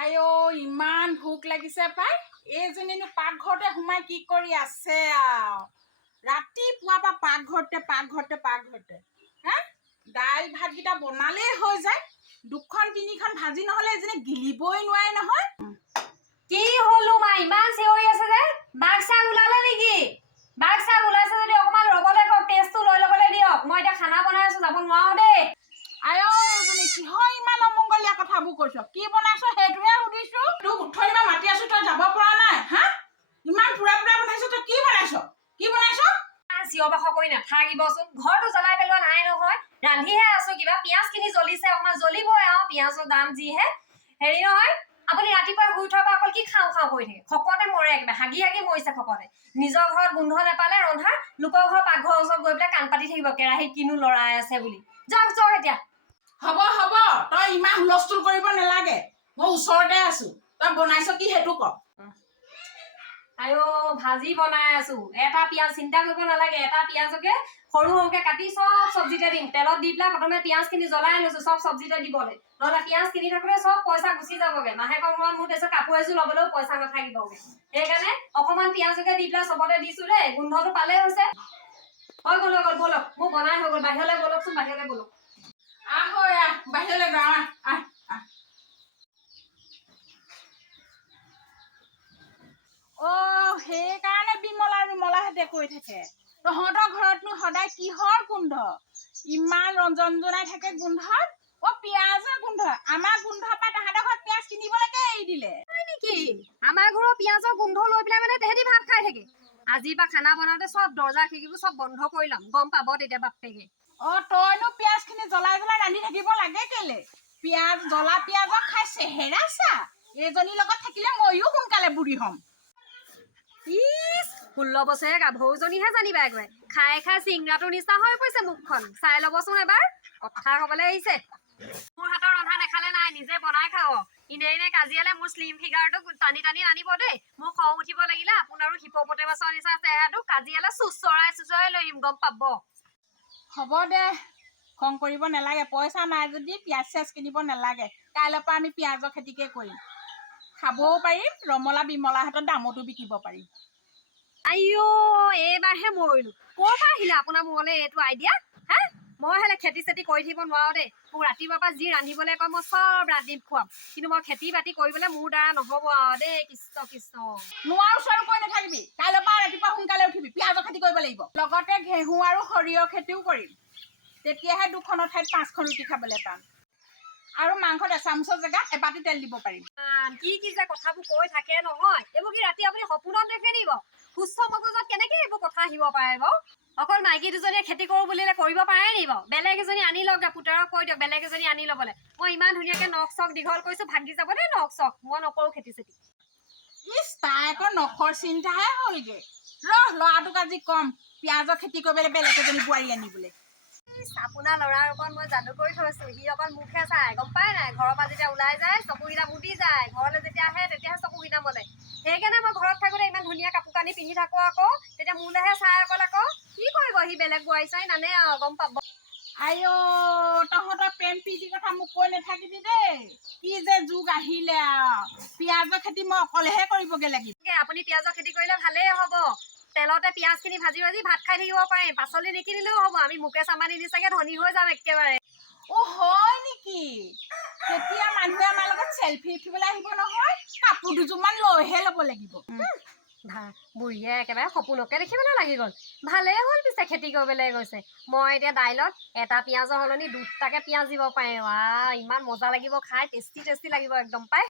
আইও ইমান ভোক লাগিছে পাই এইজনীনো পাকঘৰতে সোমাই কি কৰি আছে ৰাতিপুৱা পৰা পাকঘৰতে হা দাইল ভাতকেইটা বনালেই হৈ যায় দুখন তিনিখন ভাজি নহলে এজনী গিলিবই নোৱাৰে নহয় কি হলো মা ইমান চিঞৰি আছে যে বাক্সা ওলালে নেকি বাক্সা ওলাইছে যদি অকমান ৰবলে কওক টেষ্টটো লৈ ল'বলৈ দিয়ক মই এতিয়া খানা বনাই আছো যাব নোৱাৰো দেই আইও এজনী কিহৰ ইমান অমংগলীয়া কথাবোৰ কৈছ কি বনাইছ সেইটোহে সুধিছো তোক উঠনিবা মাতি আছো তই যাব পৰা নাই হা ইমান পুৰা বনাইছ তই কি বনাইছ চিঞৰ বাখৰ কৰি নাথাকিবচোন ঘৰটো জ্বলাই পেলোৱা নাই নহয় ৰান্ধিহে আছো কিবা পিয়াজ খিনি জ্বলিছে অকমান জ্বলিবই পিয়াজৰ দাম যিহে হেৰি নহয় আপুনি ৰাতিপুৱা শুই উঠাৰ পৰা অকল কি খাওঁ কৰি থাকে খকতে মৰে একবাৰে হাগি মৰিছে খকতে নিজৰ ঘৰত গোন্ধ নেপালে ৰন্ধা লোকৰ ঘৰ পাকঘৰৰ ওচৰত গৈ পেলাই কাণ পাতি থাকিব কেৰাহীত কিনো লৰাই আছে বুলি যাওক এতিয়া হ'ব তই ইমান হুলস্থুল কৰিব নালাগে মই ওচৰতে আছো তই বনাইছ কি সেইটো ক আইও ভাজি বনাই আছো এটা পিয়াজ চিন্তা কৰিব নালাগে এটা পিয়াজকে সৰুকে কাটি সব সবজিতে দিম তেলত দি পেলাই প্ৰথমে পিয়াজ খিনি জ্বলাই লৈছো সব সবজিতে দিবলে নহলে পিয়াজ কিনি থাকোতে সব পইচা গুচি যাবগে মাহেকৰ মূৰত মোৰ তাৰপিছত কাপোৰ এযোৰ ল'বলৈও পইচা নাথাকিবগে সেইকাৰণে অকমান পিয়াজকে দি পেলাই চবতে দিছো দেই গোন্ধটো পালে হৈছে হৈ গ'ল বলক মোৰ বনাই হৈ গ'ল বাহিৰলৈ বলকচোন বাহিৰলৈ বলক বাহিৰলৈ যাওঁ সেইকাৰণে বিমলাহেঁতে কৈ থাকে তহঁতৰ ঘৰতনো সদায় কিহৰ গোন্ধ ইমান ৰঞ্জনাই থাকে গোন্ধত পিয়াজৰ গোন্ধ আমাৰ গোন্ধ পাই তাহাঁতৰ ঘৰত পিয়াজ কিনিবলৈকে এৰি দিলে নেকি আমাৰ ঘৰৰ পিয়াজৰ গোন্ধ লৈ পেলাই মানে তেহেঁতি ভাত খাই থাকে আজি বা খানা বনাওঁতে সব দৰ্জা খিৰিকিবোৰ সব বন্ধ কৰি ল'ম গম পাব তেতিয়া বাপেকে তইনো পিয়াজ খিনি জ্বলাই ৰান্ধি থাকিব লাগে কেলে জ্বলা পিয়াজক খাই চেহেৰা চা এইজনীৰ লগত থাকিলে ময়ো সোনকালে বুঢ়ী হ'ম 16 বছৰীয়া গাভৰুজনীহে জানিবা একবাৰে খাই চিংৰাটোৰ নিচিনা হৈ পৰিছে মুখখন চাই ল'বচোন এবাৰ কথা কবলৈ আহিছে মোৰ হাতৰ ৰন্ধা নেখালে নাই নিজে বনাই খাও এনে কাজিয়ালে মোৰ শ্লিম ফিগাৰটো টানি নানিব দেই মোৰ খং উঠিব লাগিলে আপোনাৰো হিপপটেমাছৰ নিচিনা চেহেৰাটো কাজিয়ালে চুচৰাই লৈ আহিম গম পাব হ'ব দে খং কৰিব নালাগে পইচা নাই যদি পিয়াজ কিনিব নালাগে কাইলৈৰ পৰা আমি পিয়াজৰ খেতিকে কৰিম খাবও পাৰিম ৰমলা বিমলাহঁতৰ দামতো বিকিব পাৰিম আইও এইবাৰহে মৰিলো ক'ৰ পৰা আহিলে আপোনাৰ মোৰলৈ এইটো আইডিয়া হা মই হ'লে খেতি চেতি কৰি থাকিব নোৱাৰো দেই মোক ৰাতিপুৱাৰ পৰা যি ৰান্ধিবলৈ কয় মই চব ৰান্ধি খুৱাম কিন্তু মই খেতি বাতি কৰিবলৈ মোৰ দ্বাৰা নহ'ব আৰু দেই কৃষ্ণ নোৱাৰো চৰু কৈ নাথাকিবি কাইলৈৰ পৰা ৰাতিপুৱা সোনকালে উঠিবি পিয়াজৰ খেতি কৰিব লাগিব লগতে ঘেঁহু আৰু সৰিয়হ খেতিও কৰিম তেতিয়াহে দুখনৰ ঠাইত 5খন ৰুটি খাবলৈ পাম আৰু মাংসত এচামুচৰ জেগাত এবাটি তেল দিব পাৰিম কি যে কথাবোৰ কৈ থাকে নহয় এইবোৰ কি ৰাতি আপুনি সপোনত দেখে দিব সুস্থ মগজত কেনেকে এইবোৰ কথা আহিব পাৰে বাৰু অকল মাইকী দুজনীয়ে খেতি কৰো বুলিলে কৰিব পাৰে নি বাৰু বেলেগ এজনী আনি লওক পুতেৰক কৈ দিয়ক বেলেগ এজনী আনি ল'বলৈ মই ইমান ধুনীয়াকে নখ চখ দীঘল কৰিছো ভাগি যাব দেই নখ চখ মই নকৰো খেতি চেতি তাই আকৌ নখৰ চিন্তাহে হ'লগে ল'ৰাটোক আজি কম পিয়াজৰ খেতি কৰিবলৈ বেলেগ এজনী বোৱাৰী আনিবলৈ আপোনাৰ ল'ৰাৰ ওপৰত মই যাদু কৰি থৈছো সি অকল মুখে চাই গম পাই নাই ঘৰৰ পৰা যেতিয়া ওলাই যায় চকুকেইটা মুদি যায় ঘৰলৈ যেতিয়া আহে তেতিয়াহে চকুকেইটা মলে সেইকাৰণে মই ঘৰত থাকোতে ইমান ধুনীয়া কাপোৰ কানি পিন্ধি থাকো আকৌ তেতিয়া মোলৈহে চাই অকল আকৌ কি কৰিব সি বেলেগ বোৱাৰী চাই নানে আৰু গম পাব আইও তহঁতৰ প্ৰেম প্ৰীতিৰ কথা মোক কৈ নাথাকিবি দেই কি যে যুগ আহিলে পিয়াজৰ খেতি মই অকলেহে কৰিবগে লাগিব আপুনি পিয়াজৰ খেতি কৰিলে ভালেই হ'ব তেলতে পিয়াজ খিনি ভাজি ভাত খাই থাকিব পাৰিম পাচলি নিকিনিলেও হ'ব আমি মুকেশ আম্বানী নিচাকে ধনী হৈ যাম একেবাৰে হয় নেকি তেতিয়া মানুহে আমাৰ লগত চেলফি উঠিবলৈ আহিব নহয় কাপোৰ দুযোৰমান লৈহে ল'ব লাগিব বুঢ়ীয়ে একেবাৰে সপোনকে দেখিবলৈ লাগি গ'ল ভালেই হ'ল পিছে খেতি কৰিবলৈ গৈছে মই এতিয়া দাইলত এটা পিয়াজৰ সলনি 2টাকে পিয়াজ দিব পাৰিম ইমান মজা লাগিব খাই টেষ্টি লাগিব একদম পাই